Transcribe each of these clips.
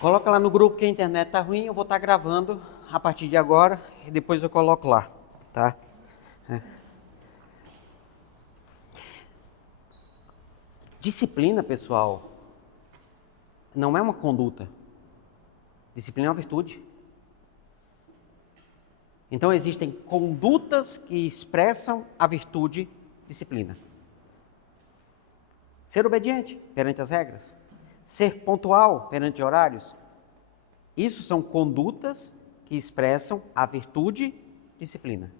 Coloca lá no grupo que a internet tá ruim, eu vou estar gravando a partir de agora e depois eu coloco lá, tá? Disciplina, pessoal, não é uma conduta. Disciplina é uma virtude. Então existem condutas que expressam a virtude disciplina. Ser obediente perante as regras, ser pontual perante horários. Isso são condutas que expressam a virtude disciplina.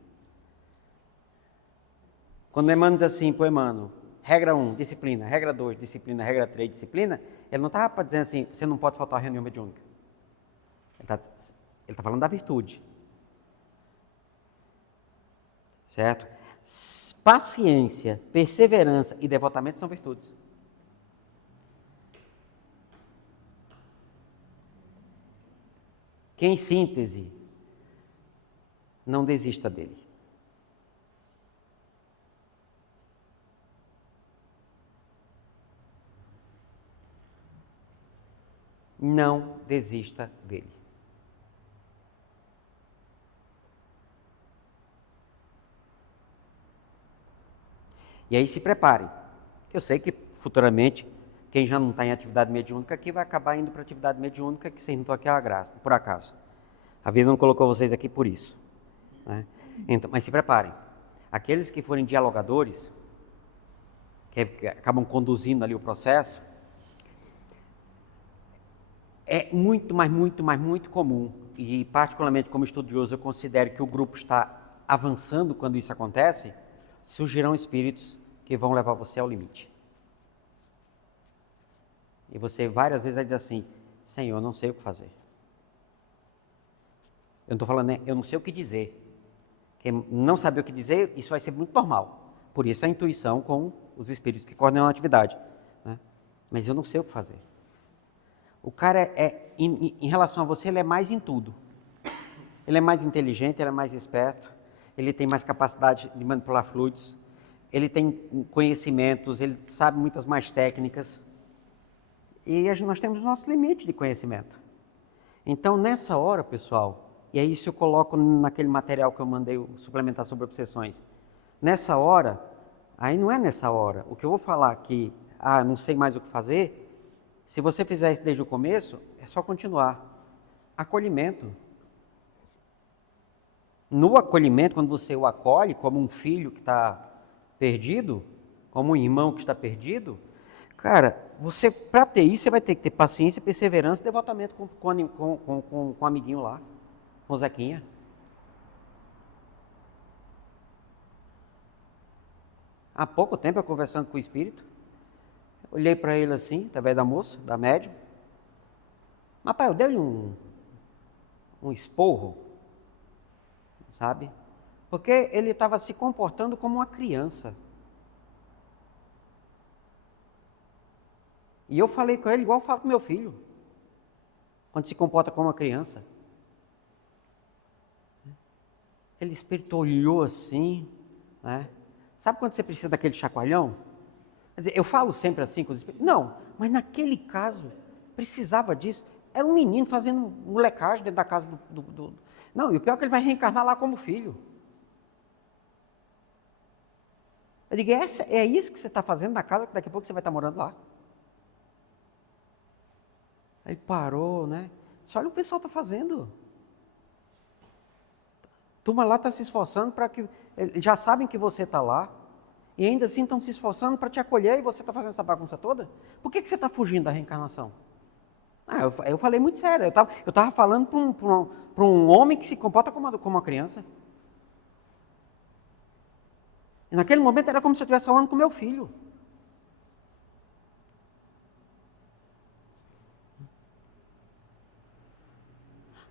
Quando o Emmanuel diz assim para o Emmanuel, regra 1, disciplina, regra 2, disciplina, regra 3, disciplina, ele não estava para dizer assim, você não pode faltar a reunião mediúnica. Ele está falando da virtude. Certo? Paciência, perseverança e devotamento são virtudes. Que, em síntese, não desista dele. Não desista dele. E aí se preparem. Eu sei que futuramente, quem já não está em atividade mediúnica aqui vai acabar indo para atividade mediúnica, que vocês não estão aqui à graça, por acaso. A vida não colocou vocês aqui por isso. Né? Então, mas se preparem. Aqueles que forem dialogadores, que acabam conduzindo ali o processo, é muito comum, e particularmente como estudioso eu considero que o grupo está avançando quando isso acontece, surgirão espíritos que vão levar você ao limite. E você várias vezes vai dizer assim, Senhor, eu não sei o que fazer. Eu não estou falando, né? Eu não sei o que dizer. Porque não saber o que dizer, isso vai ser muito normal. Por isso a intuição com os espíritos que coordenam a atividade. Né? Mas eu não sei o que fazer. O cara em relação a você, ele é mais em tudo. Ele é mais inteligente, ele é mais esperto, ele tem mais capacidade de manipular fluidos, ele tem conhecimentos, ele sabe muitas mais técnicas. E nós temos o nosso limite de conhecimento. Então, nessa hora, pessoal, e é isso eu coloco naquele material que eu mandei suplementar sobre obsessões. Nessa hora, aí não é nessa hora. O que eu vou falar aqui, não sei mais o que fazer, se você fizer isso desde o começo, é só continuar. Acolhimento. No acolhimento, quando você o acolhe como um filho que está perdido, como um irmão que está perdido, cara, você, para ter isso, você vai ter que ter paciência, perseverança e devotamento com o amiguinho lá, com o Zequinha. Há pouco tempo, eu conversando com o espírito, olhei para ele assim, através da moça, da médium. Rapaz, eu dei-lhe um esporro, sabe? Porque ele estava se comportando como uma criança. E eu falei com ele igual eu falo com meu filho, quando se comporta como uma criança. Aquele espírito olhou assim, né? Sabe quando você precisa daquele chacoalhão? Quer dizer, eu falo sempre assim com os espíritos. Não, mas naquele caso, precisava disso. Era um menino fazendo molecagem dentro da casa do... Não, e o pior é que ele vai reencarnar lá como filho. Eu digo, é isso que você está fazendo na casa, que daqui a pouco você vai estar morando lá. Aí parou, né? Disse, olha o que o pessoal está fazendo. A turma lá está se esforçando para que... Eles já sabem que você está lá. E ainda assim estão se esforçando para te acolher e você está fazendo essa bagunça toda? Por que você está fugindo da reencarnação? Eu falei muito sério. Eu estava falando para um homem que se comporta como uma criança. E naquele momento era como se eu estivesse falando com meu filho.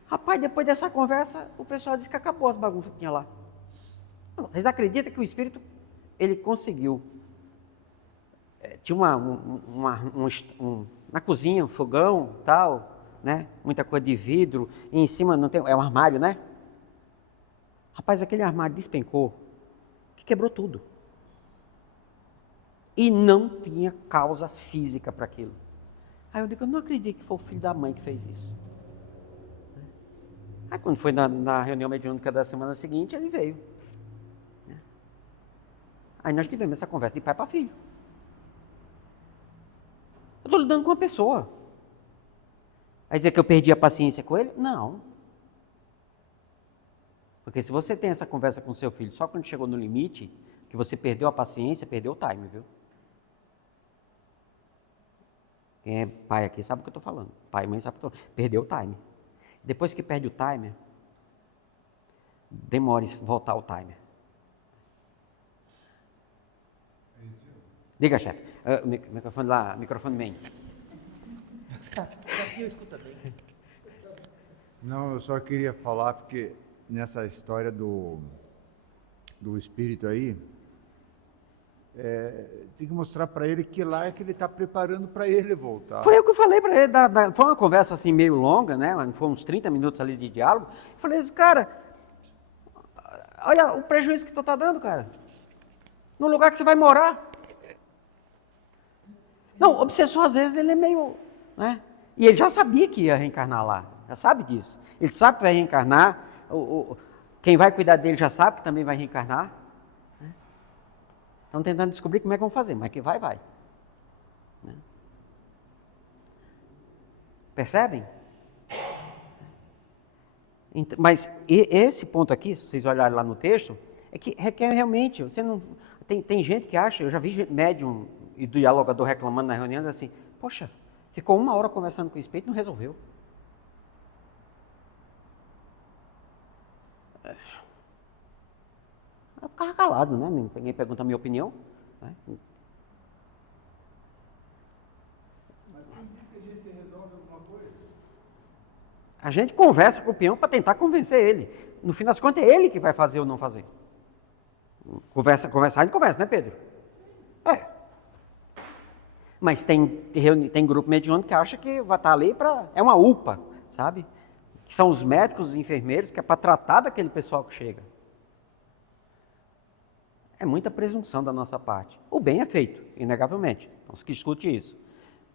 Rapaz, depois dessa conversa, o pessoal disse que acabou as bagunças que tinha lá. Não, vocês acreditam que o espírito, ele conseguiu? Tinha na cozinha, um fogão, tal, né? Muita coisa de vidro, e em cima não tem, é um armário, né? Rapaz, aquele armário despencou, que quebrou tudo. E não tinha causa física para aquilo. Aí eu digo, eu não acredito que foi o filho da mãe que fez isso. Aí quando foi na reunião mediúnica da semana seguinte, ele veio. Aí nós tivemos essa conversa de pai para filho. Eu estou lidando com uma pessoa. Vai dizer que eu perdi a paciência com ele? Não. Porque se você tem essa conversa com seu filho só quando chegou no limite, que você perdeu a paciência, perdeu o time, viu? Quem é pai aqui sabe o que eu estou falando. Pai e mãe sabe o que eu estou falando. Perdeu o time. Depois que perde o timer, demore voltar ao timer. Diga, chefe. Microfone lá, microfone bem. Aqui eu escuto bem. Não, eu só queria falar porque nessa história do espírito aí, tem que mostrar para ele que lá é que ele está preparando para ele voltar. Foi eu que eu falei para ele, foi uma conversa assim meio longa, né? Foi uns 30 minutos ali de diálogo. Eu falei assim, cara, olha o prejuízo que tu está dando, cara. No lugar que você vai morar. Não, o obsessor às vezes ele é meio, né? E ele já sabia que ia reencarnar lá, já sabe disso. Ele sabe que vai reencarnar, quem vai cuidar dele já sabe que também vai reencarnar. Estão tentando descobrir como é que vão fazer, mas que vai. Né? Percebem? Mas esse ponto aqui, se vocês olharem lá no texto, é que requer realmente, você não... Tem gente que acha, eu já vi médium e do dialogador reclamando na reunião, assim, poxa, ficou 1 hora conversando com o espírito e não resolveu. Eu ficava calado, né? Ninguém pergunta a minha opinião. Né? Mas quem diz que a gente resolve alguma coisa? A gente conversa com o peão para tentar convencer ele. No fim das contas, é ele que vai fazer ou não fazer. Conversar, a gente conversa, né, Pedro? Mas tem grupo mediúnico que acha que vai estar ali para... É uma UPA, sabe? Que são os médicos, os enfermeiros, que é para tratar daquele pessoal que chega. É muita presunção da nossa parte. O bem é feito, inegavelmente. Então, se discute isso.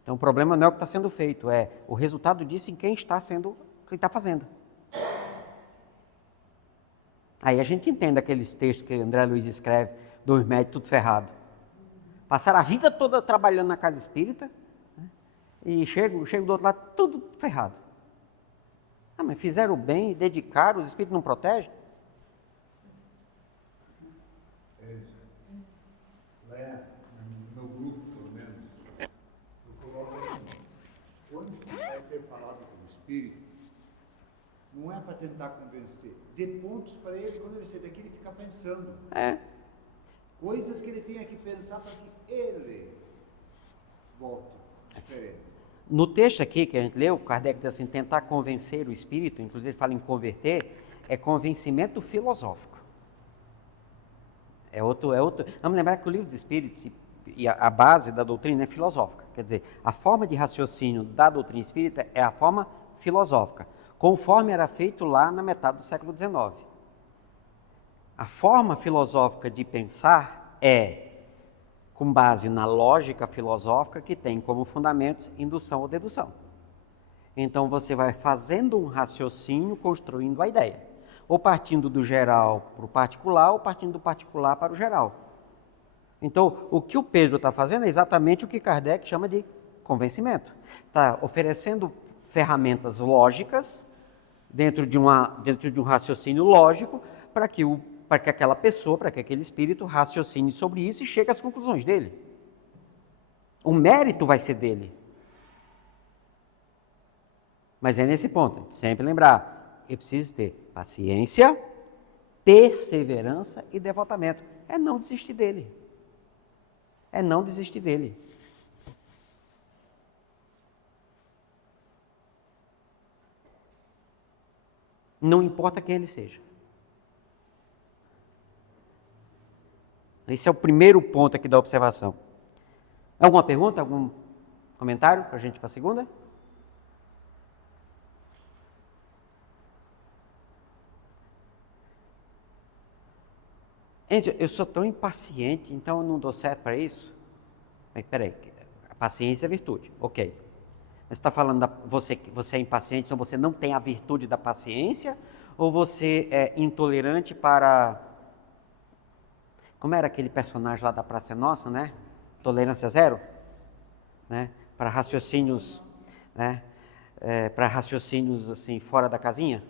Então, o problema não é o que está sendo feito, é o resultado disso em quem está fazendo. Aí a gente entende aqueles textos que André Luiz escreve, dos médicos tudo ferrado. Passaram a vida toda trabalhando na casa espírita, né? E chego do outro lado, tudo ferrado. Ah, mas fizeram o bem, dedicaram, os espíritos não protegem? Lá no meu grupo, pelo menos, eu coloco assim, quando vai ser falado com o espírito, não é para tentar convencer, dê pontos para ele, quando ele sair daqui, ele fica pensando. Coisas que ele tenha que pensar para que ele volte diferente. No texto aqui que a gente leu, Kardec diz assim, tentar convencer o espírito, inclusive ele fala em converter, é convencimento filosófico. É outro. Vamos lembrar que o livro dos Espíritos e a base da doutrina é filosófica. Quer dizer, a forma de raciocínio da doutrina espírita é a forma filosófica, conforme era feito lá na metade do século XIX. A forma filosófica de pensar é com base na lógica filosófica que tem como fundamentos indução ou dedução. Então você vai fazendo um raciocínio construindo a ideia, ou partindo do geral para o particular, ou partindo do particular para o geral. Então o que o Pedro está fazendo é exatamente o que Kardec chama de convencimento. Está oferecendo ferramentas lógicas dentro de um raciocínio lógico para que aquela pessoa, para que aquele espírito raciocine sobre isso e chegue às conclusões dele. O mérito vai ser dele. Mas é nesse ponto, sempre lembrar, eu preciso ter paciência, perseverança e devotamento. É não desistir dele. É não desistir dele. Não importa quem ele seja. Esse é o primeiro ponto aqui da observação. Alguma pergunta? Algum comentário para a gente ir para a segunda? Enzo, eu sou tão impaciente, então eu não dou certo para isso? Mas peraí, a paciência é virtude, ok. Você está falando você é impaciente, então você não tem a virtude da paciência? Ou você é intolerante para... Como era aquele personagem lá da Praça é Nossa, né? Tolerância zero? Né? Para raciocínios, né? Para raciocínios assim, fora da casinha?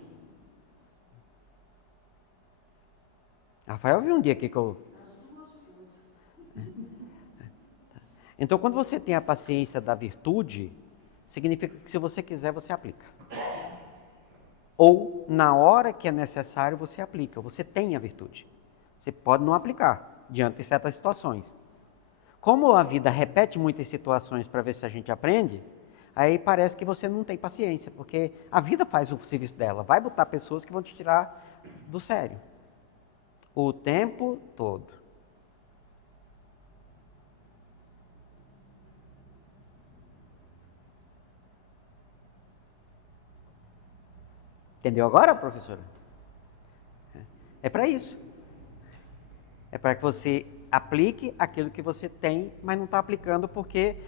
Rafael viu um dia aqui que eu... Então, quando você tem a paciência da virtude, significa que se você quiser, você aplica. Ou, na hora que é necessário, você aplica. Você tem a virtude. Você pode não aplicar, diante de certas situações. Como a vida repete muitas situações para ver se a gente aprende, aí parece que você não tem paciência, porque a vida faz o serviço dela. Vai botar pessoas que vão te tirar do sério. O tempo todo. Entendeu agora, professora? É para isso. É para que você aplique aquilo que você tem, mas não está aplicando porque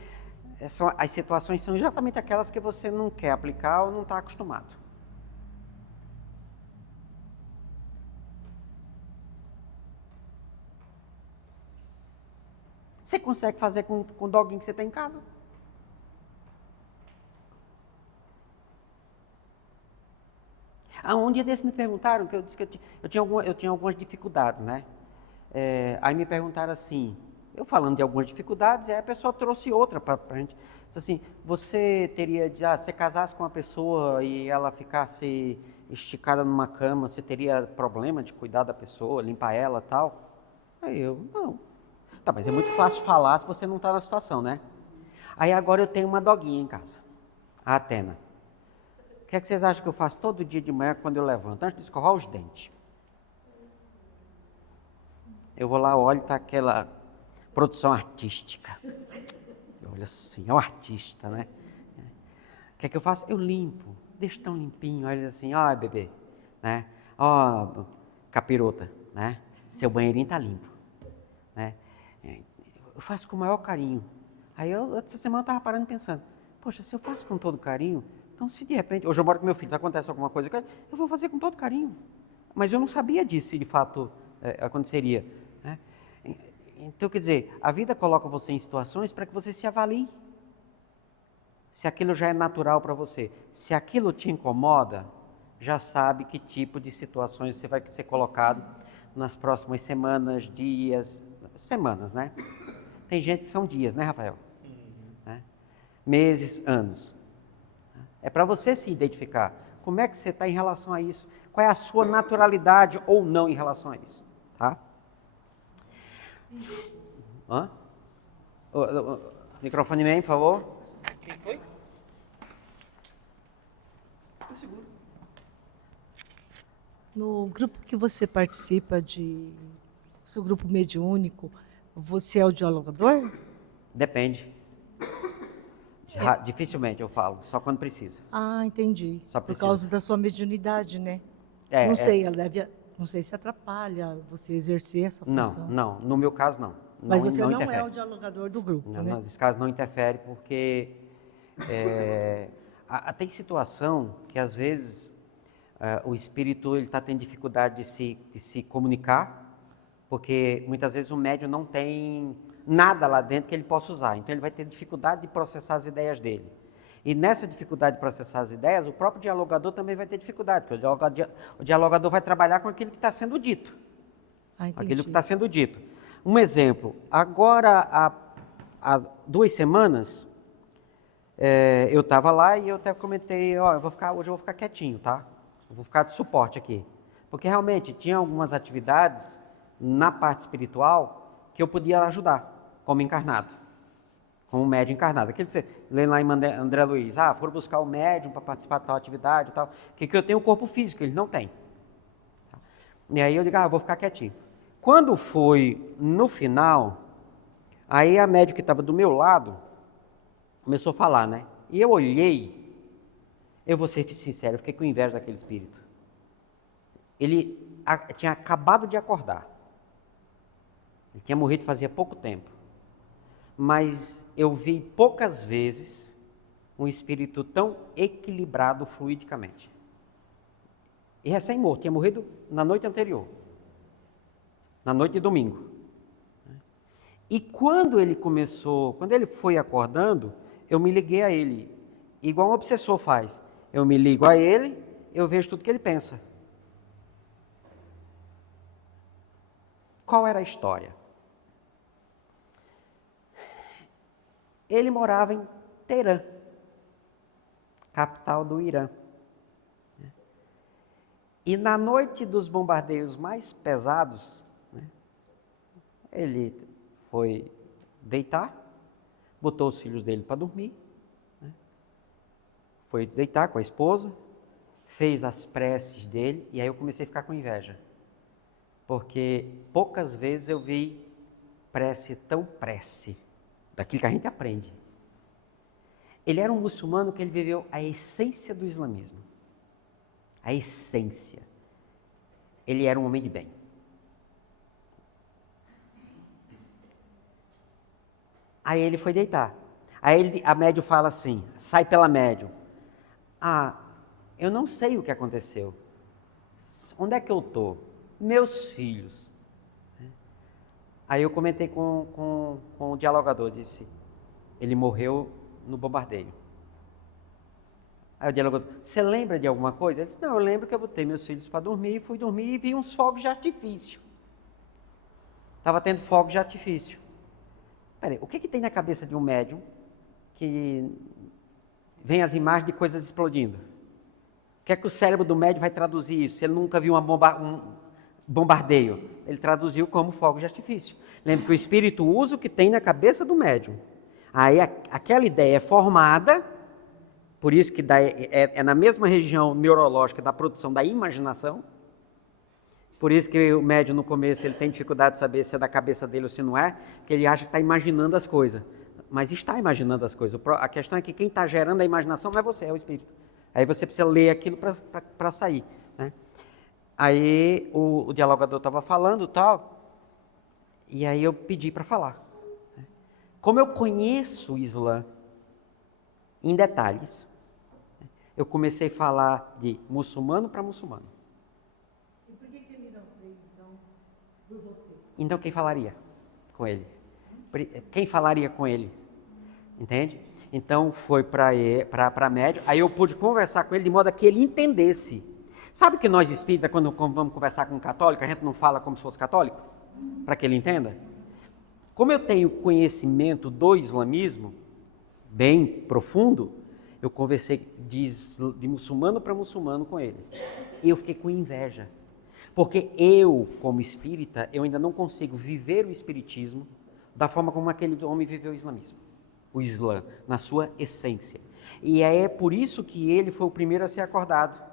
as situações são exatamente aquelas que você não quer aplicar ou não está acostumado. Você consegue fazer com o doguinho que você tem em casa? Um dia desses me perguntaram, que eu disse que eu tinha algumas dificuldades, né? Aí me perguntaram assim, eu falando de algumas dificuldades, aí a pessoa trouxe outra para a gente. Disse assim, você teria, se casasse com uma pessoa e ela ficasse esticada numa cama, você teria problema de cuidar da pessoa, limpar ela e tal? Aí eu, não. Tá, mas é muito fácil falar se você não está na situação, né? Aí agora eu tenho uma doguinha em casa, a Atena. O que é que vocês acham que eu faço todo dia de manhã quando eu levanto? Antes de escovar os dentes. Eu vou lá, olho, tá aquela produção artística. Olha assim, é um artista, né? O que é que eu faço? Eu limpo, deixo tão limpinho, olha assim, ó, bebê, né? Ó, capirota, né? Seu banheirinho tá limpo, né? Eu faço com o maior carinho. Aí essa semana eu estava parando e pensando, poxa, se eu faço com todo carinho, então se de repente, hoje eu moro com meu filho, se acontece alguma coisa, eu vou fazer com todo carinho. Mas eu não sabia disso, se de fato aconteceria. Né? Então, quer dizer, a vida coloca você em situações para que você se avalie. Se aquilo já é natural para você. Se aquilo te incomoda, já sabe que tipo de situações você vai ser colocado nas próximas semanas, dias, semanas, né? Tem gente que são dias, né, Rafael? Né? Meses, anos. É para você se identificar. Como é que você está em relação a isso? Qual é a sua naturalidade ou não em relação a isso? Tá? Hã? Microfone bem, por favor. Quem foi? Eu seguro. No grupo que você participa seu grupo mediúnico, você é o dialogador? Depende. Dificilmente eu falo, só quando precisa. Ah, entendi. Só Por precisa. causa da sua mediunidade, né? Não sei, não sei se atrapalha você exercer essa função. Não. No meu caso, não. Mas você não interfere. é o dialogador do grupo, Não, né? nesse caso não interfere, porque tem situação que às vezes o espírito está tendo dificuldade de se comunicar, porque muitas vezes o médium não tem nada lá dentro que ele possa usar, então ele vai ter dificuldade de processar as ideias dele. E nessa dificuldade de processar as ideias, o próprio dialogador também vai ter dificuldade, porque o dialogador vai trabalhar com aquilo que está sendo dito. Entendi. Aquilo que está sendo dito. Um exemplo, agora há 2 semanas, eu estava lá e eu até comentei, hoje eu vou ficar quietinho, tá? Eu vou ficar de suporte aqui. Porque realmente tinha algumas atividades na parte espiritual que eu podia ajudar, como encarnado, como médium encarnado. Aquilo que você lê lá em André Luiz, foram buscar o médium para participar de tal atividade e tal, que eu tenho um corpo físico, ele não tem. E aí eu digo, eu vou ficar quietinho. Quando foi no final, aí a médium que estava do meu lado começou a falar, né? E eu olhei, eu vou ser sincero, eu fiquei com inveja daquele espírito. Ele tinha acabado de acordar. Ele tinha morrido fazia pouco tempo. Mas eu vi poucas vezes um espírito tão equilibrado fluidicamente. E recém-morto, tinha morrido na noite anterior, na noite de domingo. E quando ele foi acordando, eu me liguei a ele, igual um obsessor faz. Eu me ligo a ele, eu vejo tudo que ele pensa. Qual era a história? Ele morava em Teherã, capital do Irã. E na noite dos bombardeios mais pesados, ele foi deitar, botou os filhos dele para dormir, foi deitar com a esposa, fez as preces dele, e aí eu comecei a ficar com inveja. Porque poucas vezes eu vi prece tão prece, daquilo que a gente aprende. Ele era um muçulmano que ele viveu a essência do islamismo. A essência. Ele era um homem de bem. Aí ele foi deitar. Aí a médium fala assim, sai pela médium. Eu não sei o que aconteceu. Onde é que eu estou? Meus filhos. Aí eu comentei com o dialogador, disse, ele morreu no bombardeio. Aí o dialogador, você lembra de alguma coisa? Ele disse, não, eu lembro que eu botei meus filhos para dormir, fui dormir e vi uns fogos de artifício. Estava tendo fogos de artifício. Peraí, o que tem na cabeça de um médium que vem as imagens de coisas explodindo? O que é que o cérebro do médium vai traduzir isso? Se ele nunca viu um bombardeio, ele traduziu como fogo de artifício. Lembra que o espírito usa o que tem na cabeça do médium. Aí aquela ideia é formada, por isso que é na mesma região neurológica da produção da imaginação. Por isso que o médium no começo ele tem dificuldade de saber se é da cabeça dele ou se não é, porque ele acha que está imaginando as coisas. Mas está imaginando as coisas. A questão é que quem está gerando a imaginação não é você, é o espírito. Aí você precisa ler aquilo para sair. Né? Aí o dialogador estava falando tal, e aí eu pedi para falar. Como eu conheço o Islã em detalhes, eu comecei a falar de muçulmano para muçulmano. E por que ele não fez, então, por você? Então quem falaria com ele? Quem falaria com ele? Entende? Então foi para a médium, aí eu pude conversar com ele de modo que ele entendesse. Sabe que nós espíritas, quando vamos conversar com um católico, a gente não fala como se fosse católico? Para que ele entenda? Como eu tenho conhecimento do islamismo, bem profundo, eu conversei de muçulmano para muçulmano com ele. E eu fiquei com inveja. Porque eu, como espírita, eu ainda não consigo viver o espiritismo da forma como aquele homem viveu o islamismo. O Islã, na sua essência. E é por isso que ele foi o primeiro a ser acordado.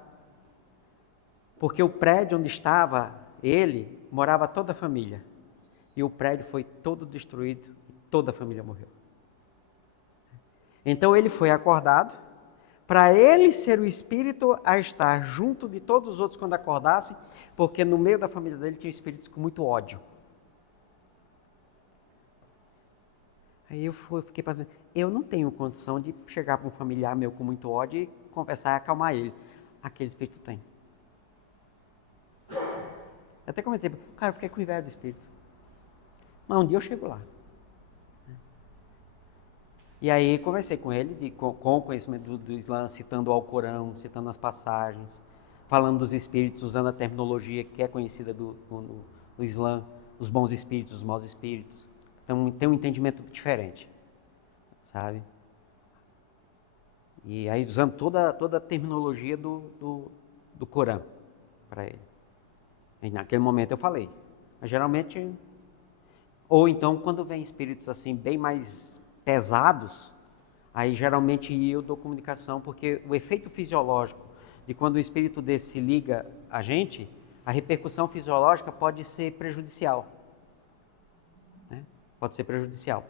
Porque o prédio onde estava ele, morava toda a família. E o prédio foi todo destruído e toda a família morreu. Então ele foi acordado para ele ser o espírito a estar junto de todos os outros quando acordassem, porque no meio da família dele tinha espíritos com muito ódio. Aí eu fiquei pensando, eu não tenho condição de chegar para um familiar meu com muito ódio e conversar e acalmar ele. Aquele espírito tem. Eu até comentei, cara, eu fiquei com inveja do espírito. Mas um dia eu chego lá. E aí conversei com ele, com o conhecimento do Islã, citando o Alcorão, citando as passagens, falando dos espíritos, usando a terminologia que é conhecida do Islã, os bons espíritos, os maus espíritos. Então tem um entendimento diferente, sabe? E aí usando toda a terminologia do Corão para ele. E naquele momento eu falei. Mas geralmente, ou então quando vem espíritos assim bem mais pesados, aí geralmente eu dou comunicação, porque o efeito fisiológico de quando o espírito desse se liga a gente, a repercussão fisiológica pode ser prejudicial. Né? Pode ser prejudicial.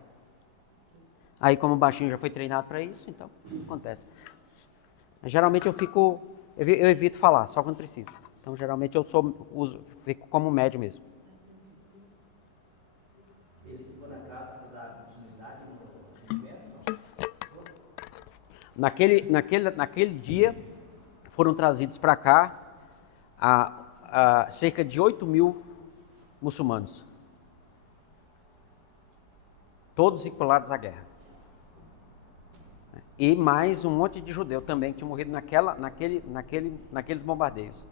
Aí como o baixinho já foi treinado para isso, então acontece. Mas, geralmente eu evito falar, só quando precisa. Então geralmente eu fico como médium mesmo. Naquele dia, foram trazidos para cá cerca de 8.000 muçulmanos. Todos vinculados à guerra. E mais um monte de judeu também que tinham morrido naqueles bombardeios.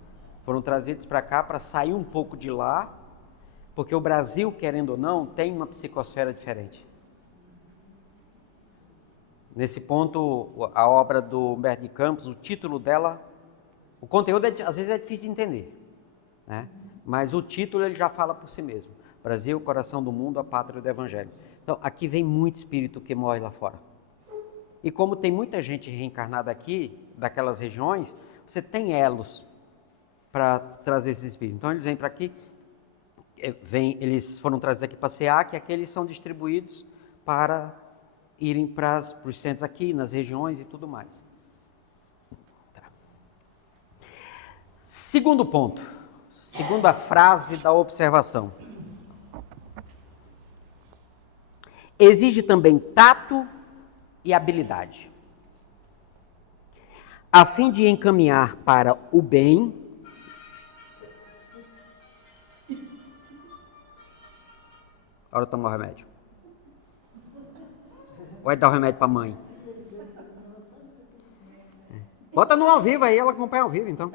Foram trazidos para cá para sair um pouco de lá, porque o Brasil, querendo ou não, tem uma psicosfera diferente. Nesse ponto, a obra do Humberto de Campos, o título dela, o conteúdo às vezes é difícil de entender, né? Mas o título ele já fala por si mesmo. Brasil, coração do mundo, a pátria do Evangelho. Então, aqui vem muito espírito que morre lá fora. E como tem muita gente reencarnada aqui, daquelas regiões, você tem elos para trazer esses espíritos. Então, eles vêm para aqui, eles foram trazidos aqui para a SEAC, e aqui eles são distribuídos para irem para os centros aqui, nas regiões e tudo mais. Tá. Segundo ponto, segunda frase da observação. Exige também tato e habilidade, a fim de encaminhar para o bem hora de tomar o remédio. Vai dar o remédio para a mãe. Bota no ao vivo aí, ela acompanha ao vivo, então.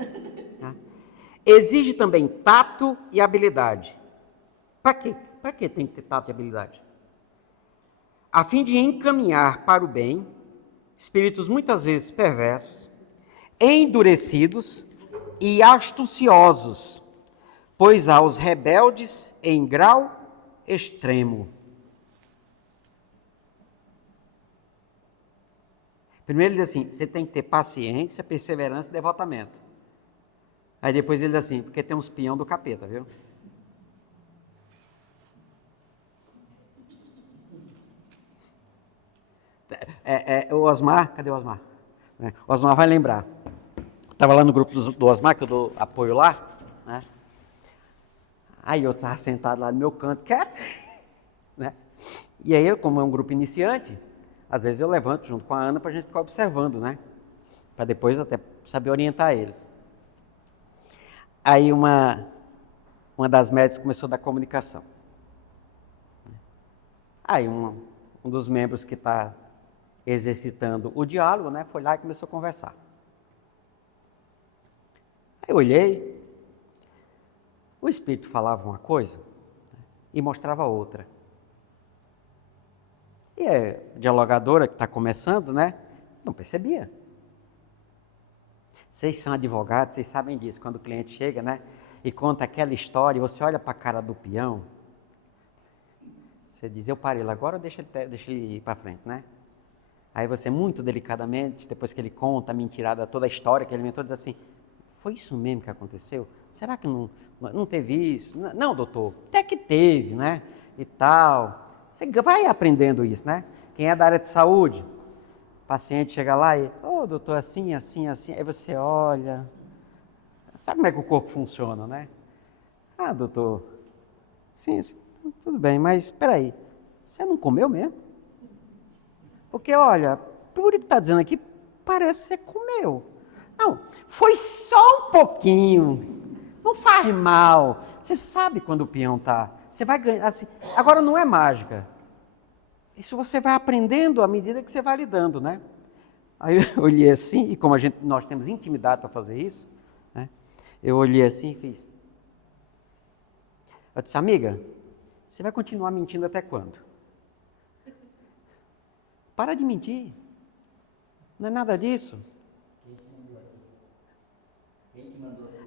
Exige também tato e habilidade. Para quê? Para que tem que ter tato e habilidade? A fim de encaminhar para o bem espíritos muitas vezes perversos, endurecidos e astuciosos, pois há os rebeldes em grau extremo. Primeiro ele diz assim, você tem que ter paciência, perseverança e devotamento. Aí depois ele diz assim, porque tem uns peão do capeta, viu? O Osmar, cadê o Osmar? O Osmar vai lembrar. Estava lá no grupo do Osmar, que eu dou apoio lá, né? Aí eu estava sentado lá no meu canto, quieto, né? E aí, como é um grupo iniciante, às vezes eu levanto junto com a Ana para a gente ficar observando, né? Para depois até saber orientar eles. Aí uma das médicas começou a dar comunicação. Aí um dos membros que está exercitando o diálogo, né, foi lá e começou a conversar. Aí eu olhei, o espírito falava uma coisa e mostrava outra. E a dialogadora que está começando, né, não percebia. Vocês são advogados, vocês sabem disso, quando o cliente chega, né, e conta aquela história, e você olha para a cara do peão, você diz, eu parei lá agora ou deixa ele ir para frente, né? Aí você, muito delicadamente, depois que ele conta a mentirada, toda a história que ele inventou, diz assim, foi isso mesmo que aconteceu? Será que não teve isso? Não, doutor, até que teve, né? E tal. Você vai aprendendo isso, né? Quem é da área de saúde, o paciente chega lá e, doutor, assim, assim, assim. Aí você olha, sabe como é que o corpo funciona, né? Doutor, sim, tudo bem, mas espera aí, você não comeu mesmo? Porque, olha, por que está dizendo aqui, parece que você comeu. Não, foi só um pouquinho, não faz mal. Você sabe quando o peão está, você vai ganhar, assim, agora não é mágica. Isso você vai aprendendo à medida que você vai lidando, né? Aí eu olhei assim, e como nós temos intimidade para fazer isso, né? Eu olhei assim e fiz. Eu disse, amiga, você vai continuar mentindo até quando? Para de mentir. Não é nada disso.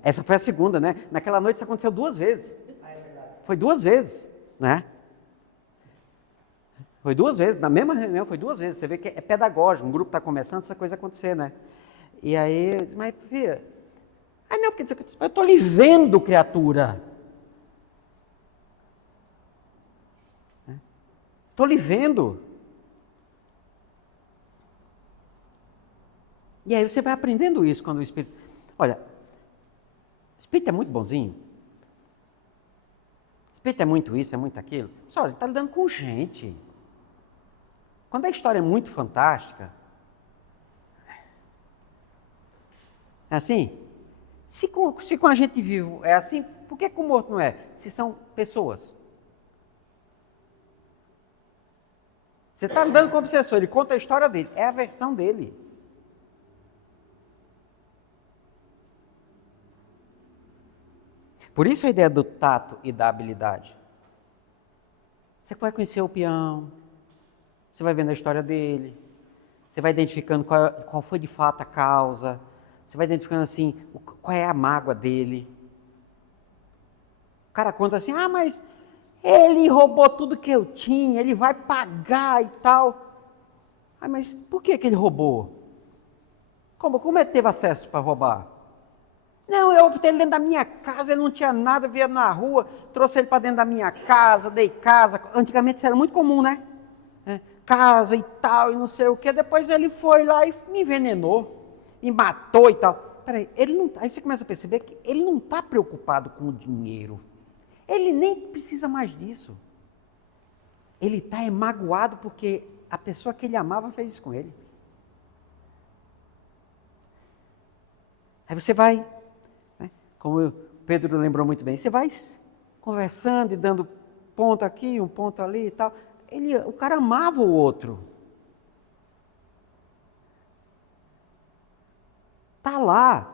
Essa foi a segunda, né? Naquela noite isso aconteceu 2 vezes. Foi 2 vezes, né? Foi 2 vezes, na mesma reunião, foi 2 vezes. Você vê que é pedagógico, um grupo está começando, essa coisa acontecer, né? E aí, eu disse, mas filha, não, porque eu estou lhe vendo, criatura. Estou lhe vendo. E aí você vai aprendendo isso quando o Espírito... Olha, o Espírito é muito bonzinho. O Espírito é muito isso, é muito aquilo. Só, ele está lidando com gente. Quando a história é muito fantástica, É assim? Se com a gente vivo é assim, por que com o morto não é? Se são pessoas. Você está andando com o obsessor, ele conta a história dele, é a versão dele. Por isso a ideia do tato e da habilidade. Você vai conhecer o peão, você vai vendo a história dele, você vai identificando qual foi de fato a causa, você vai identificando assim, qual é a mágoa dele. O cara conta assim, mas ele roubou tudo que eu tinha, ele vai pagar e tal. Mas por que ele roubou? Como ele teve acesso para roubar? Não, eu botei ele dentro da minha casa, ele não tinha nada, via na rua, trouxe ele para dentro da minha casa, dei casa. Antigamente isso era muito comum, né? Casa e tal, e não sei o quê. Depois ele foi lá e me envenenou, me matou e tal. Peraí, aí você começa a perceber que ele não está preocupado com o dinheiro. Ele nem precisa mais disso. Ele está magoado porque a pessoa que ele amava fez isso com ele. Aí você vai, como o Pedro lembrou muito bem, você vai conversando e dando ponto aqui, um ponto ali e tal. O cara amava o outro. Está lá.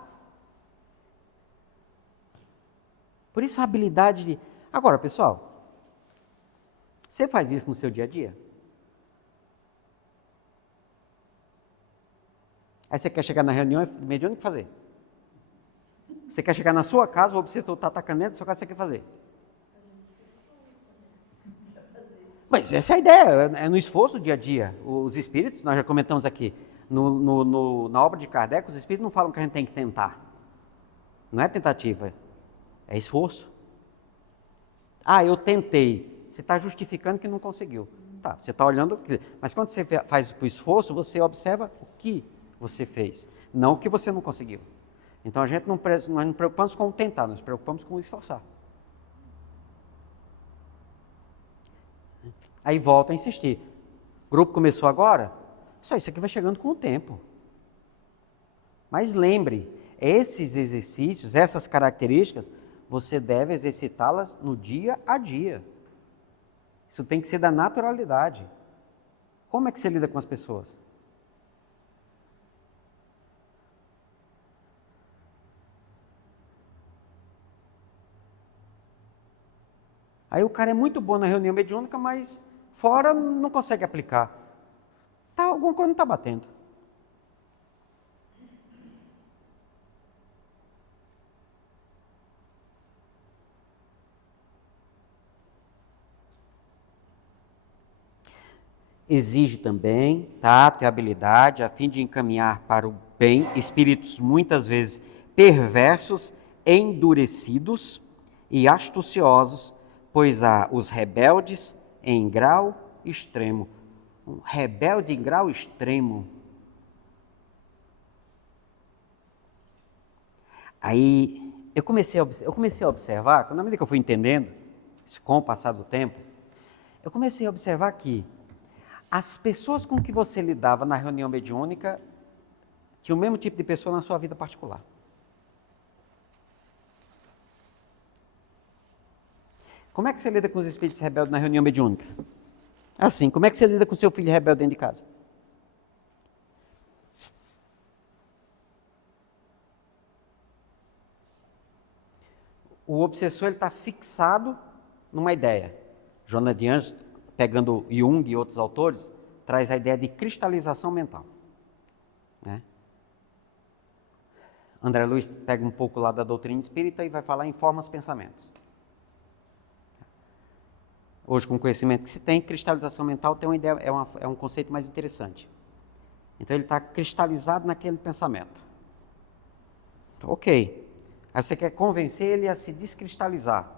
Por isso a habilidade de... Agora, pessoal, você faz isso no seu dia a dia? Aí você quer chegar na reunião mediúnica e fazer? Você quer chegar na sua casa, o obsessor está atacando dentro da sua casa, você quer fazer? Mas essa é a ideia, é no esforço do dia a dia. Os espíritos, nós já comentamos aqui, na obra de Kardec, os espíritos não falam que a gente tem que tentar. Não é tentativa, é esforço. Eu tentei. Você está justificando que não conseguiu. Tá, você está olhando... Mas quando você faz o esforço, você observa o que você fez, não o que você não conseguiu. Então, nós não nos preocupamos com o tentar, nós nos preocupamos com o esforçar. Aí volta a insistir. O grupo começou agora? Isso aqui vai chegando com o tempo. Mas lembre, esses exercícios, essas características, você deve exercitá-las no dia a dia. Isso tem que ser da naturalidade. Como é que você lida com as pessoas? Aí o cara é muito bom na reunião mediúnica, mas fora não consegue aplicar. Alguma coisa não está batendo. Exige também tato e habilidade a fim de encaminhar para o bem espíritos muitas vezes perversos, endurecidos e astuciosos, pois há os rebeldes em grau extremo. Um rebelde em grau extremo. Aí eu comecei a observar, na medida que eu fui entendendo, isso com o passar do tempo, eu comecei a observar que as pessoas com que você lidava na reunião mediúnica tinham o mesmo tipo de pessoa na sua vida particular. Como é que você lida com os espíritos rebeldes na reunião mediúnica? Assim, como é que você lida com seu filho rebelde dentro de casa? O obsessor está fixado numa ideia. Joana de Anjos, pegando Jung e outros autores, traz a ideia de cristalização mental. Né? André Luiz pega um pouco lá da doutrina espírita e vai falar em formas pensamentos. Hoje, com o conhecimento que se tem, cristalização mental tem uma ideia, é um conceito mais interessante. Então, ele está cristalizado naquele pensamento. Ok. Aí você quer convencer ele a se descristalizar.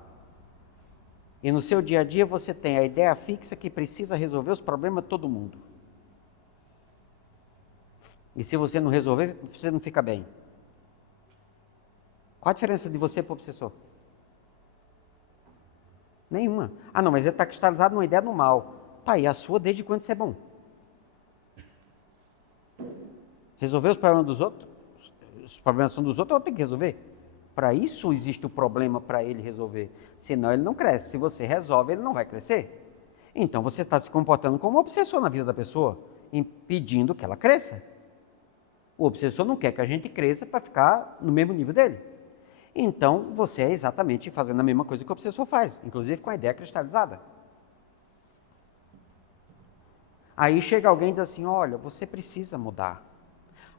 E no seu dia a dia você tem a ideia fixa que precisa resolver os problemas de todo mundo. E se você não resolver, você não fica bem. Qual a diferença de você para o obsessor? Nenhuma. Não, mas ele está cristalizado numa ideia do mal. Tá, e a sua desde quando isso é bom? Resolver os problemas dos outros? os problemas são dos outros, eu tenho que resolver. Para isso existe o problema para ele resolver. Senão ele não cresce. Se você resolve, ele não vai crescer. Então você está se comportando como um obsessor na vida da pessoa, impedindo que ela cresça. O obsessor não quer que a gente cresça para ficar no mesmo nível dele. Então você é exatamente fazendo a mesma coisa que o obsessor faz, inclusive com a ideia cristalizada. Aí chega alguém e diz assim, olha, você precisa mudar.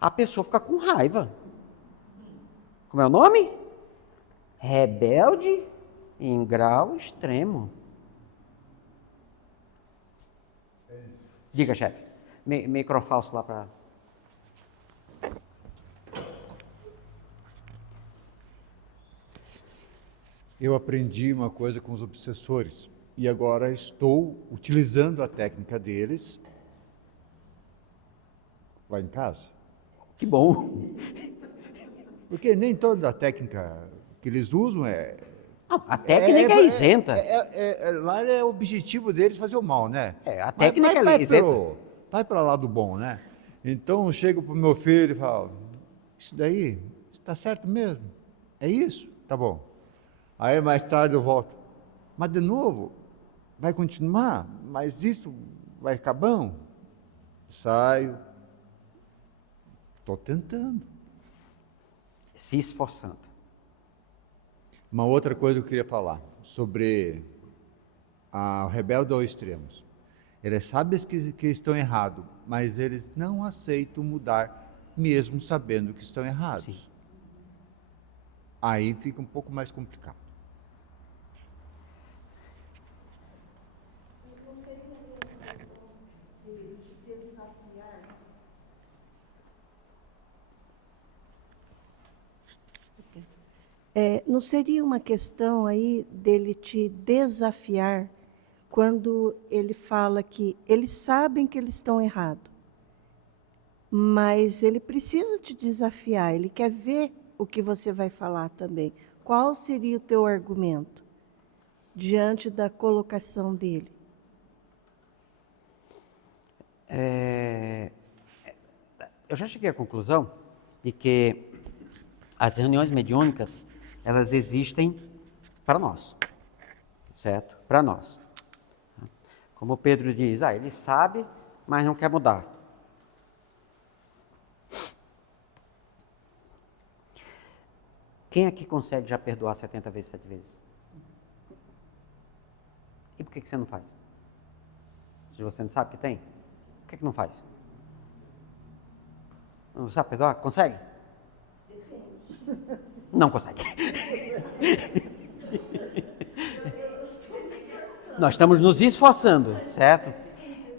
A pessoa fica com raiva. Como é o nome? Rebelde em grau extremo. Diga, chefe. Microfalso lá para... Eu aprendi uma coisa com os obsessores e agora estou utilizando a técnica deles lá em casa. Que bom. Porque nem toda a técnica que eles usam é... A técnica é isenta. Lá é o objetivo deles fazer o mal, né? A técnica é isenta. Vai para lá do bom, né? Então eu chego para o meu filho e falo, isso daí está certo mesmo? É isso? Tá bom. Aí mais tarde eu volto, mas de novo, vai continuar? Mas isso vai ficar bom? Saio, estou tentando. Se esforçando. Uma outra coisa que eu queria falar sobre o rebelde ao extremos. Eles sabem que estão errados, mas eles não aceitam mudar, mesmo sabendo que estão errados. Sim. Aí fica um pouco mais complicado. Não seria uma questão aí dele te desafiar quando ele fala que eles sabem que eles estão errados, mas ele precisa te desafiar, ele quer ver o que você vai falar também. Qual seria o teu argumento diante da colocação dele? Eu já cheguei à conclusão de que as reuniões mediúnicas, elas existem para nós, certo? Para nós. Como Pedro diz, ele sabe, mas não quer mudar. Quem aqui consegue já perdoar 70 vezes, 7 vezes? E por que você não faz? Se você não sabe que tem, por que não faz? Não sabe perdoar? Consegue? Não consegue. Nós estamos nos esforçando, certo?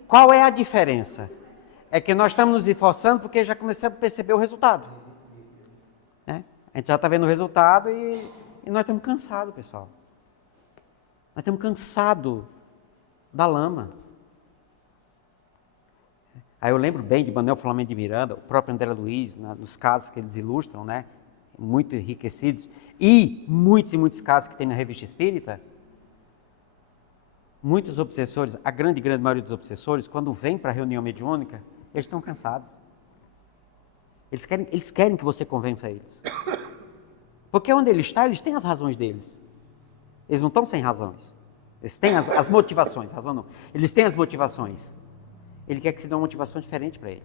Qual é a diferença? É que nós estamos nos esforçando porque já começamos a perceber o resultado. Né? A gente já está vendo o resultado e nós estamos cansados, pessoal. Nós estamos cansados da lama. Aí eu lembro bem de Manuel Flamengo de Miranda, o próprio André Luiz, nos casos que eles ilustram, né? Muito enriquecidos, e muitos casos que tem na Revista Espírita, muitos obsessores, a grande maioria dos obsessores, quando vêm para a reunião mediúnica, eles estão cansados. Eles querem que você convença eles. Porque onde ele está, eles têm as razões deles. Eles não estão sem razões. Eles têm as motivações, razão não. Eles têm as motivações. Ele quer que você dê uma motivação diferente para ele.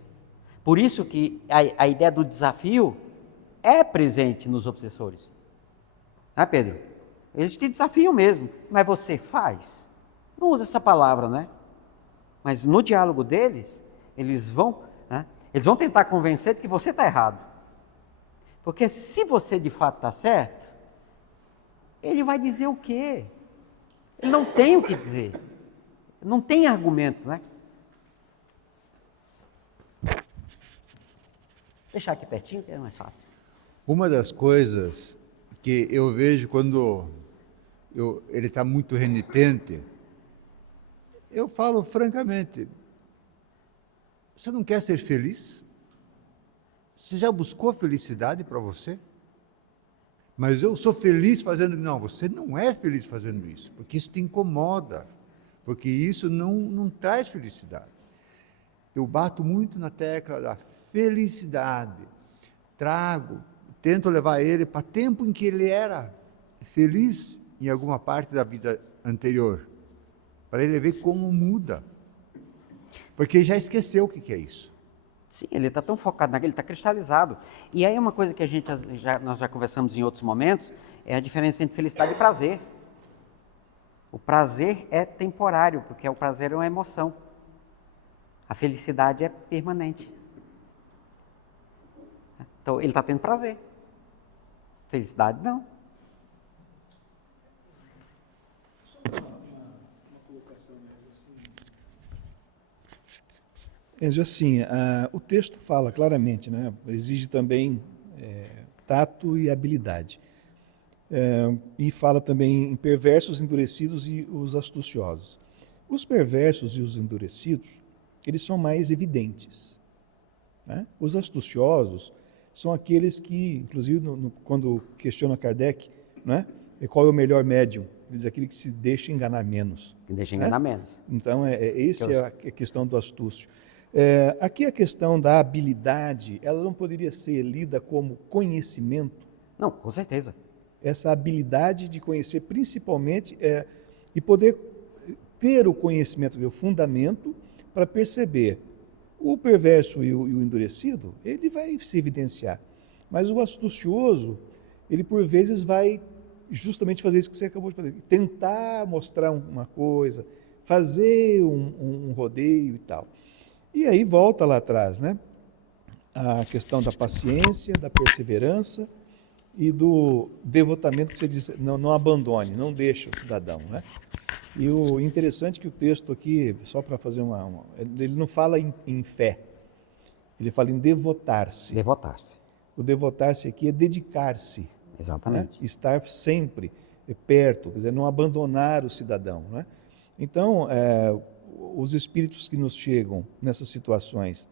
Por isso que a ideia do desafio é presente nos obsessores. Ah, Pedro? Eles te desafiam mesmo, mas você faz. Não usa essa palavra, né? Mas no diálogo deles, eles vão tentar convencer de que você está errado. Porque se você de fato está certo, ele vai dizer o quê? Ele não tem o que dizer. Não tem argumento, né? Deixar aqui pertinho, que é mais fácil. Uma das coisas que eu vejo quando ele está muito renitente, eu falo francamente, você não quer ser feliz? Você já buscou felicidade para você? Mas eu sou feliz fazendo... Não, você não é feliz fazendo isso, porque isso te incomoda, porque isso não traz felicidade. Eu bato muito na tecla da felicidade. trago, tento levar ele para tempo em que ele era feliz em alguma parte da vida anterior, para ele ver como muda, porque ele já esqueceu o que é isso. Sim, ele está tão focado naquele, ele está cristalizado. E aí uma coisa que nós já conversamos em outros momentos, é a diferença entre felicidade e prazer. O prazer é temporário, porque o prazer é uma emoção. A felicidade é permanente. Então, ele está tendo prazer. Felicidade, não. Enzo, assim, o texto fala claramente, né? Exige também tato e habilidade. E fala também em perversos, endurecidos e os astuciosos. Os perversos e os endurecidos, eles são mais evidentes, né? Os astuciosos são aqueles que, inclusive, quando questiona Kardec, né? Qual é o melhor médium? Ele diz aquele que se deixa enganar menos. Que deixa enganar né? menos. Então, essa é a questão do astúcio. Aqui a questão da habilidade, ela não poderia ser lida como conhecimento? Não, com certeza. Essa habilidade de conhecer principalmente e poder ter o conhecimento, o fundamento para perceber. O perverso e o endurecido, ele vai se evidenciar. Mas o astucioso, ele por vezes vai justamente fazer isso que você acabou de fazer. Tentar mostrar uma coisa, fazer um rodeio e tal. E aí volta lá atrás, né? A questão da paciência, da perseverança e do devotamento que você diz, não abandone, não deixe o cidadão, né? E o interessante é que o texto aqui, só para fazer ele não fala em fé, ele fala em devotar-se. Devotar-se. O devotar-se aqui é dedicar-se. Exatamente. Né? Estar sempre perto, quer dizer, não abandonar o cidadão, né? Então, os espíritos que nos chegam nessas situações,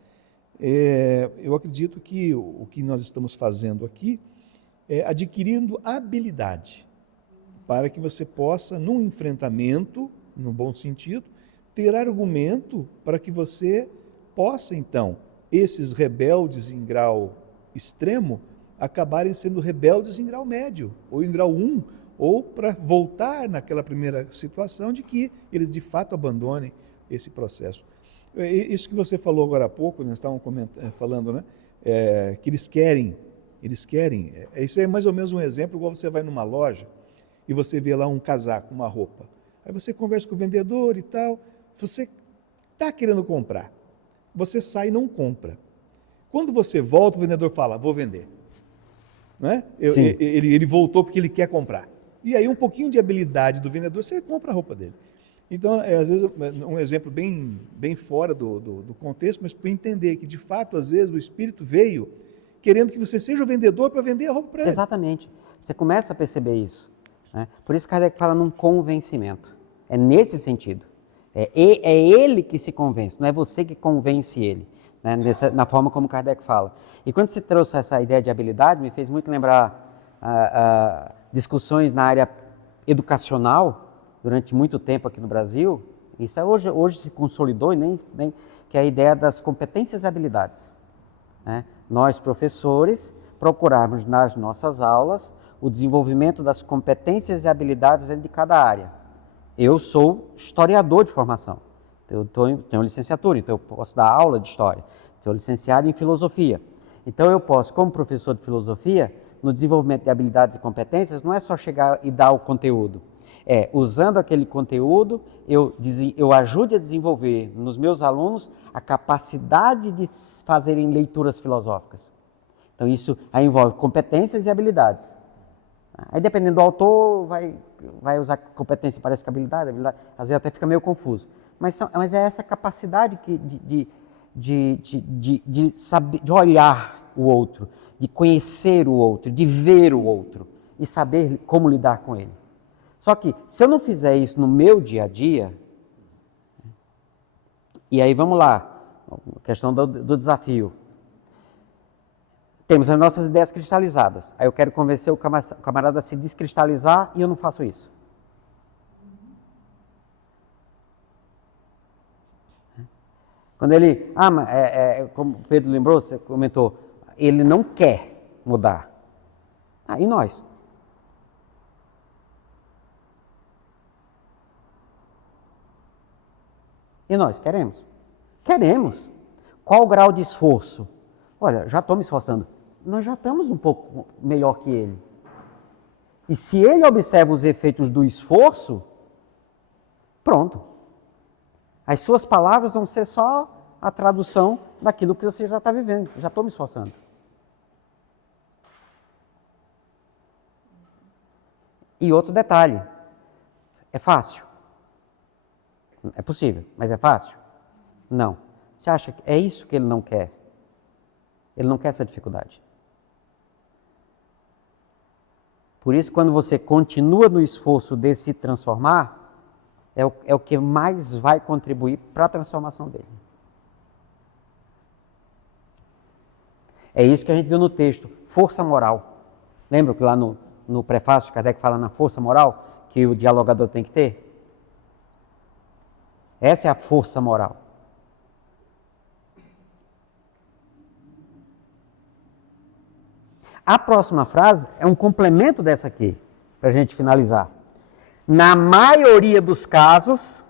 eu acredito que o que nós estamos fazendo aqui é adquirindo habilidade para que você possa, num enfrentamento, no bom sentido, ter argumento para que você possa, então, esses rebeldes em grau extremo, acabarem sendo rebeldes em grau médio, ou em grau 1, ou para voltar naquela primeira situação de que eles de fato abandonem esse processo. Isso que você falou agora há pouco, nós estávamos falando, né? Que eles querem, isso é mais ou menos um exemplo, igual você vai numa loja e você vê lá um casaco, uma roupa. Aí você conversa com o vendedor e tal, você está querendo comprar, você sai e não compra. Quando você volta, o vendedor fala, vou vender. Né? Ele voltou porque ele quer comprar. E aí um pouquinho de habilidade do vendedor, você compra a roupa dele. Então, às vezes, um exemplo bem fora do contexto, mas para entender que, de fato, às vezes, o Espírito veio querendo que você seja o vendedor para vender a roupa para ele. Exatamente. Você começa a perceber isso. Né? Por isso Kardec fala num convencimento. É nesse sentido. É ele que se convence, não é você que convence ele. Né? Na forma como Kardec fala. E quando você trouxe essa ideia de habilidade, me fez muito lembrar discussões na área educacional, durante muito tempo aqui no Brasil. Isso hoje se consolidou, que é a ideia das competências e habilidades. Né? Nós, professores, procurarmos nas nossas aulas o desenvolvimento das competências e habilidades dentro de cada área. Eu sou historiador de formação, eu tenho licenciatura, então eu posso dar aula de história, sou licenciado em filosofia. Então eu posso, como professor de filosofia, no desenvolvimento de habilidades e competências, não é só chegar e dar o conteúdo, usando aquele conteúdo, eu ajude a desenvolver nos meus alunos a capacidade de fazerem leituras filosóficas. Então isso aí envolve competências e habilidades. Aí dependendo do autor, vai usar competência, parece que habilidade, às vezes até fica meio confuso. Mas é essa capacidade de saber, de olhar o outro, de conhecer o outro, de ver o outro e saber como lidar com ele. Só que, se eu não fizer isso no meu dia a dia, e aí vamos lá, a questão do desafio. Temos as nossas ideias cristalizadas. Aí eu quero convencer o camarada a se descristalizar e eu não faço isso. Quando ele, como o Pedro lembrou, você comentou, ele não quer. mudar. E nós? E nós queremos? Queremos. Qual o grau de esforço? Olha, já estou me esforçando. Nós já estamos um pouco melhor que ele. E se ele observa os efeitos do esforço, pronto. As suas palavras vão ser só a tradução daquilo que você já está vivendo. Já estou me esforçando. E outro detalhe. É fácil? É possível, mas é fácil? Não. Você acha que é isso que ele não quer? Ele não quer essa dificuldade. Por isso, quando você continua no esforço de se transformar, é o que mais vai contribuir para a transformação dele. É isso que a gente viu no texto, força moral. Lembra que lá no prefácio, Kardec fala na força moral que o dialogador tem que ter? Essa é a força moral. A próxima frase é um complemento dessa aqui, para a gente finalizar. Na maioria dos casos,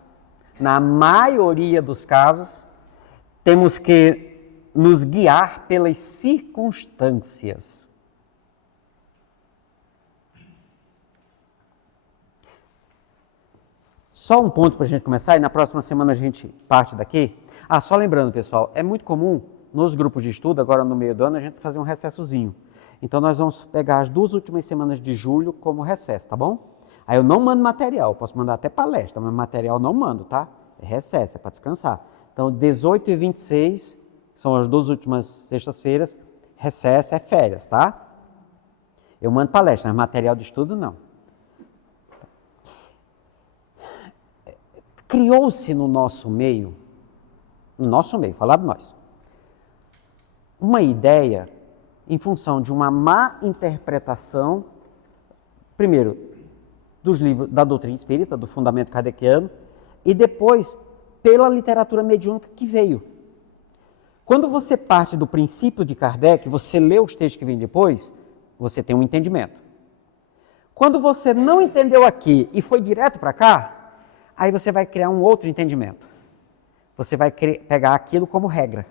temos que nos guiar pelas circunstâncias. Só um ponto para a gente começar e na próxima semana a gente parte daqui. Só lembrando, pessoal, é muito comum nos grupos de estudo, agora no meio do ano, a gente fazer um recessozinho. Então, nós vamos pegar as 2 últimas semanas de julho como recesso, tá bom? Aí eu não mando material, posso mandar até palestra, mas material não mando, tá? É recesso, é para descansar. Então, 18 e 26 são as 2 últimas sextas-feiras, recesso é férias, tá? Eu mando palestra, mas material de estudo não. Criou-se no nosso meio, falar de nós, uma ideia em função de uma má interpretação, primeiro, dos livros da doutrina espírita, do fundamento kardeciano, e depois pela literatura mediúnica que veio. Quando você parte do princípio de Kardec, você lê os textos que vêm depois, você tem um entendimento. Quando você não entendeu aqui e foi direto para cá, aí você vai criar um outro entendimento. Você vai pegar aquilo como regra.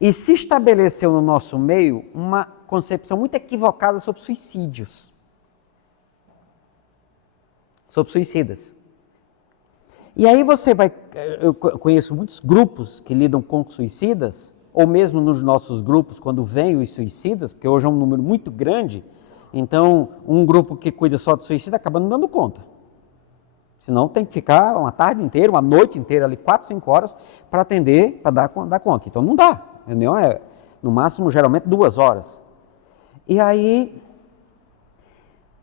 E se estabeleceu no nosso meio uma concepção muito equivocada sobre suicídios. Sobre suicidas. E aí eu conheço muitos grupos que lidam com suicidas, ou mesmo nos nossos grupos, quando vêm os suicidas, porque hoje é um número muito grande, então um grupo que cuida só de suicida acaba não dando conta. Senão tem que ficar uma tarde inteira, uma noite inteira, ali 4, 5 horas, para atender, para dar conta. Então não dá. A reunião é, no máximo, geralmente 2 horas. E aí,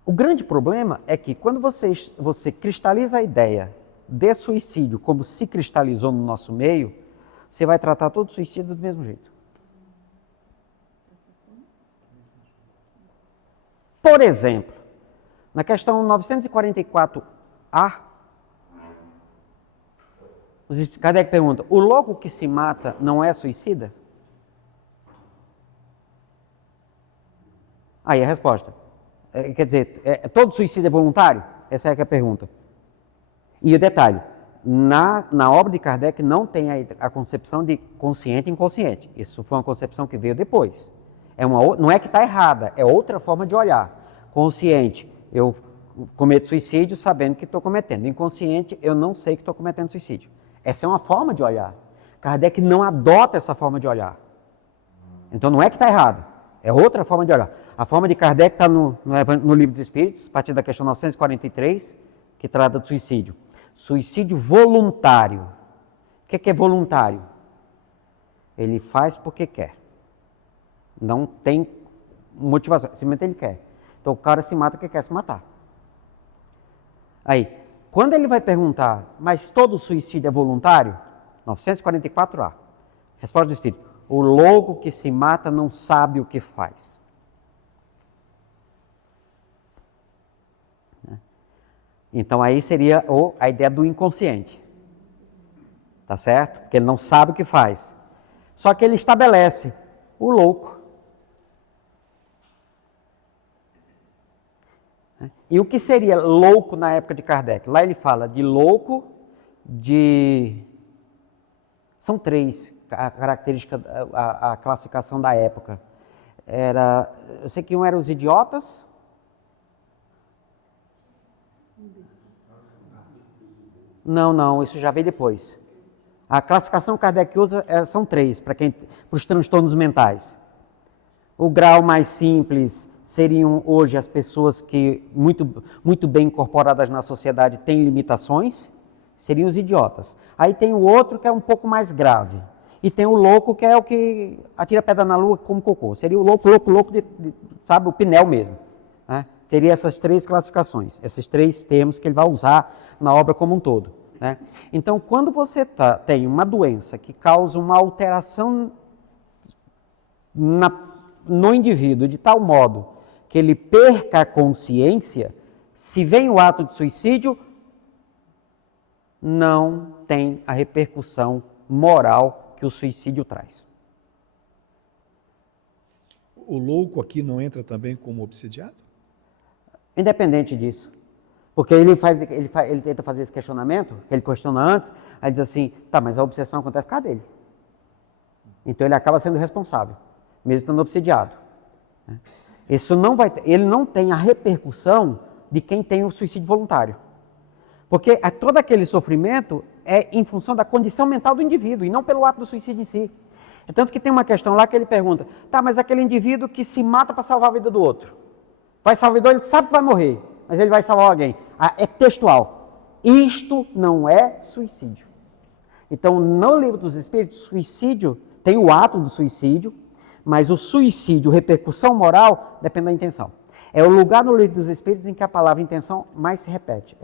o grande problema é que quando você cristaliza a ideia de suicídio como se cristalizou no nosso meio, você vai tratar todo suicídio do mesmo jeito. Por exemplo, na questão 944A, Kardec pergunta, o louco que se mata não é suicida? Aí a resposta. Quer dizer, todo suicídio é voluntário? Essa é a pergunta. E o detalhe, na obra de Kardec não tem a concepção de consciente e inconsciente. Isso foi uma concepção que veio depois. Não é que está errada, é outra forma de olhar. Consciente, eu cometo suicídio sabendo que estou cometendo. Inconsciente, eu não sei que estou cometendo suicídio. Essa é uma forma de olhar. Kardec não adota essa forma de olhar. Então não é que está errado, é outra forma de olhar. A forma de Kardec está no Livro dos Espíritos, a partir da questão 943, que trata do suicídio. Suicídio voluntário. O que é voluntário? Ele faz porque quer. Não tem motivação, simplesmente ele quer. Então o cara se mata porque quer se matar. Aí, quando ele vai perguntar, mas todo suicídio é voluntário? 944A. Resposta do Espírito. O louco que se mata não sabe o que faz. Então aí seria a ideia do inconsciente. tá certo? Porque ele não sabe o que faz. Só que ele estabelece o louco. E o que seria louco na época de Kardec? Lá ele fala de louco, São 3 a característica, a classificação da época. Eu sei que um era os idiotas. Não, isso já veio depois. A classificação que Kardec usa são 3, para os transtornos mentais. O grau mais simples seriam hoje as pessoas que, muito bem incorporadas na sociedade, têm limitações, seriam os idiotas. Aí tem o outro que é um pouco mais grave. E tem o louco, que é o que atira pedra na lua como cocô. Seria o louco, sabe, o Pinel mesmo. Né? Seria essas 3 classificações, esses 3 termos que ele vai usar na obra como um todo. Né? Então, quando você tem uma doença que causa uma alteração no indivíduo de tal modo que ele perca a consciência, se vem o ato de suicídio, não tem a repercussão moral que o suicídio traz. O louco aqui não entra também como obsediado? Independente disso. Porque ele tenta fazer esse questionamento, ele questiona antes, aí diz assim, tá, mas a obsessão acontece por causa dele. Então ele acaba sendo responsável, mesmo estando obsediado. Ele não tem a repercussão de quem tem o suicídio voluntário. Porque todo aquele sofrimento é em função da condição mental do indivíduo e não pelo ato do suicídio em si. É tanto que tem uma questão lá que ele pergunta, tá, mas aquele indivíduo que se mata para salvar a vida do outro, vai salvar ele, sabe que vai morrer, mas ele vai salvar alguém. É textual. Isto não é suicídio. Então, no Livro dos Espíritos, suicídio, tem o ato do suicídio, mas o suicídio, repercussão moral, depende da intenção. É o lugar no Livro dos Espíritos em que a palavra intenção mais se repete.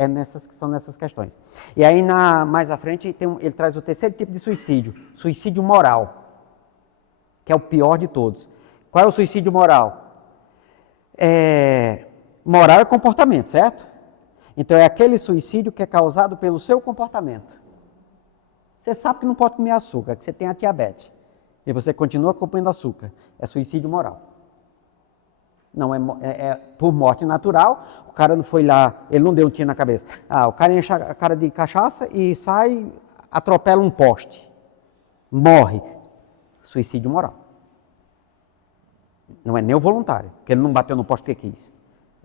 São nessas questões. E aí, mais à frente, ele traz o terceiro tipo de suicídio, suicídio moral, que é o pior de todos. Qual é o suicídio moral? Moral é comportamento, certo? Então, é aquele suicídio que é causado pelo seu comportamento. Você sabe que não pode comer açúcar, que você tem a diabetes, e você continua comendo açúcar. É suicídio moral. Não é por morte natural, o cara não foi lá, ele não deu um tiro na cabeça. O cara enche a cara de cachaça e sai, atropela um poste, morre. Suicídio moral. Não é nem o voluntário, porque ele não bateu no poste porque quis.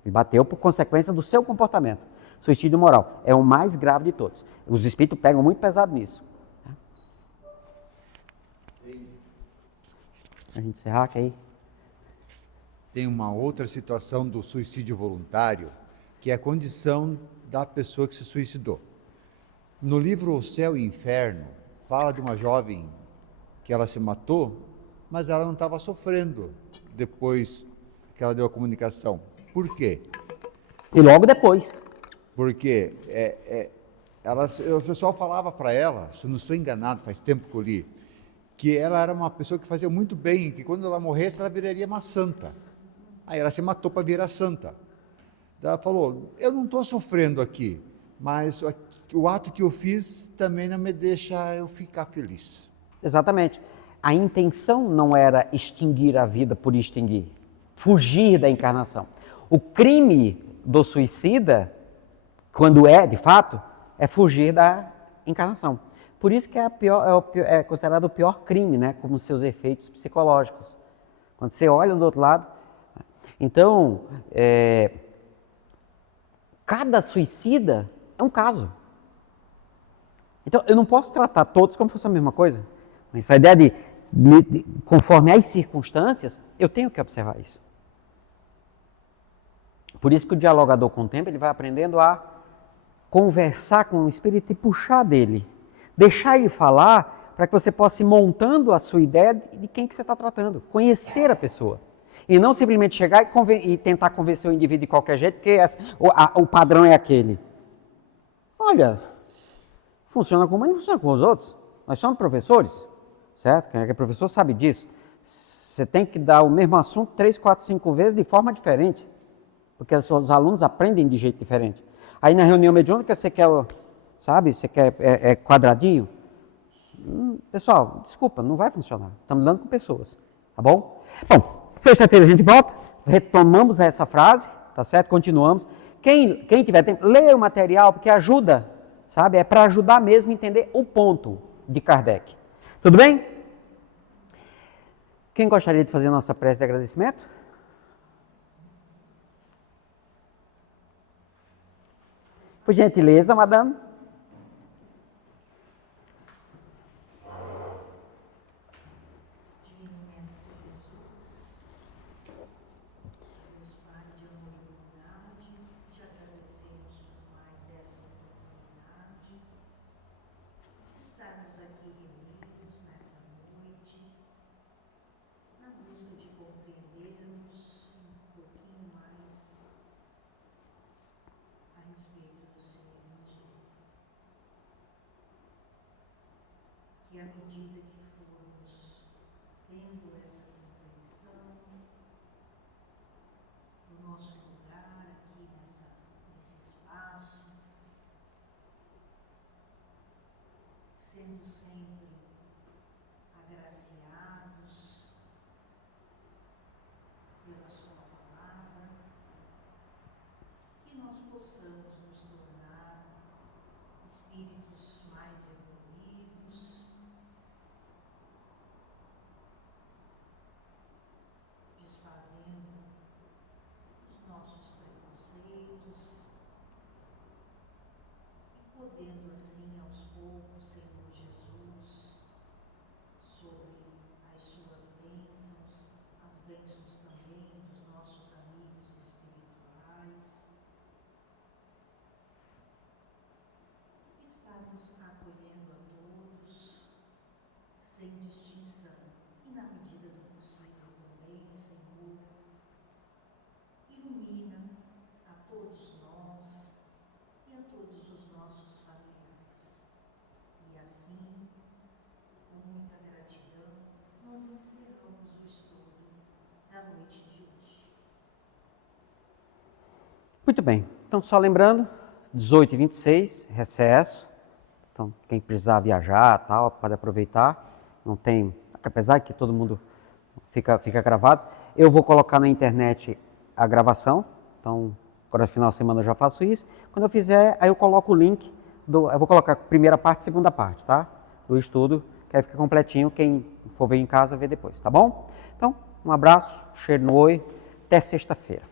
Ele bateu por consequência do seu comportamento. Suicídio moral é o mais grave de todos. Os espíritos pegam muito pesado nisso. A gente encerrar, que aí... Tem uma outra situação do suicídio voluntário, que é a condição da pessoa que se suicidou. No livro O Céu e o Inferno, fala de uma jovem que ela se matou, mas ela não estava sofrendo depois que ela deu a comunicação. Por quê? E logo depois. Porque o pessoal falava para ela, se eu não estou enganado, faz tempo que eu li, que ela era uma pessoa que fazia muito bem, que quando ela morresse ela viraria uma santa. Aí ela se matou para virar santa. Ela falou, eu não estou sofrendo aqui, mas o ato que eu fiz também não me deixa eu ficar feliz. Exatamente. A intenção não era extinguir a vida por extinguir, fugir da encarnação. O crime do suicida, quando de fato, é fugir da encarnação. Por isso que é considerado o pior crime, né? Como seus efeitos psicológicos. Quando você olha do outro lado... Então, cada suicida é um caso. Então, eu não posso tratar todos como se fosse a mesma coisa. Mas a ideia de conforme as circunstâncias, eu tenho que observar isso. Por isso que o dialogador com o tempo, ele vai aprendendo a conversar com o espírito e puxar dele. Deixar ele falar para que você possa ir montando a sua ideia de quem que você está tratando. Conhecer a pessoa. E não simplesmente chegar e tentar convencer o indivíduo de qualquer jeito, porque o padrão é aquele. Olha, funciona como ele funciona com os outros. Nós somos professores, certo? Quem é professor sabe disso. Você tem que dar o mesmo assunto 3, 4, 5 vezes de forma diferente. Porque os alunos aprendem de jeito diferente. Aí na reunião mediúnica você quer, sabe, você quer quadradinho. Pessoal, desculpa, não vai funcionar. Estamos lidando com pessoas, tá bom? Bom, sexta-feira a gente volta, retomamos essa frase, tá certo? Continuamos. Quem tiver tempo, leia o material, porque ajuda, sabe? É para ajudar mesmo a entender o ponto de Kardec. Tudo bem? Quem gostaria de fazer a nossa prece de agradecimento? Por gentileza, madame. E à medida que formos tendo essa compreensão do nosso lugar aqui nesse espaço, sendo sempre agraciados pela sua palavra, que nós possamos nos tornar espíritos mais evoluídos, desfazendo os nossos preconceitos e podendo assim aos poucos, Senhor Jesus, sobre as suas bênçãos, as bênçãos também dos nossos amigos espirituais, estarmos acolhendo a todos sem distinção e na medida do possível também, Senhor, ilumina a todos nós e a todos os nossos familiares. E assim, com muita gratidão, nós encerramos o estudo da noite de hoje. Muito bem. Então, só lembrando, 18h26, recesso. Então, quem precisar viajar, tal, pode aproveitar. Não tem, apesar que todo mundo fica gravado. Eu vou colocar na internet a gravação. Então, agora no final de semana eu já faço isso. Quando eu fizer, aí eu coloco o link, eu vou colocar a primeira parte e a segunda parte, tá? Do estudo, que aí fica completinho. Quem for ver em casa, vê depois, tá bom? Então, um abraço, cheiro no oi, até sexta-feira.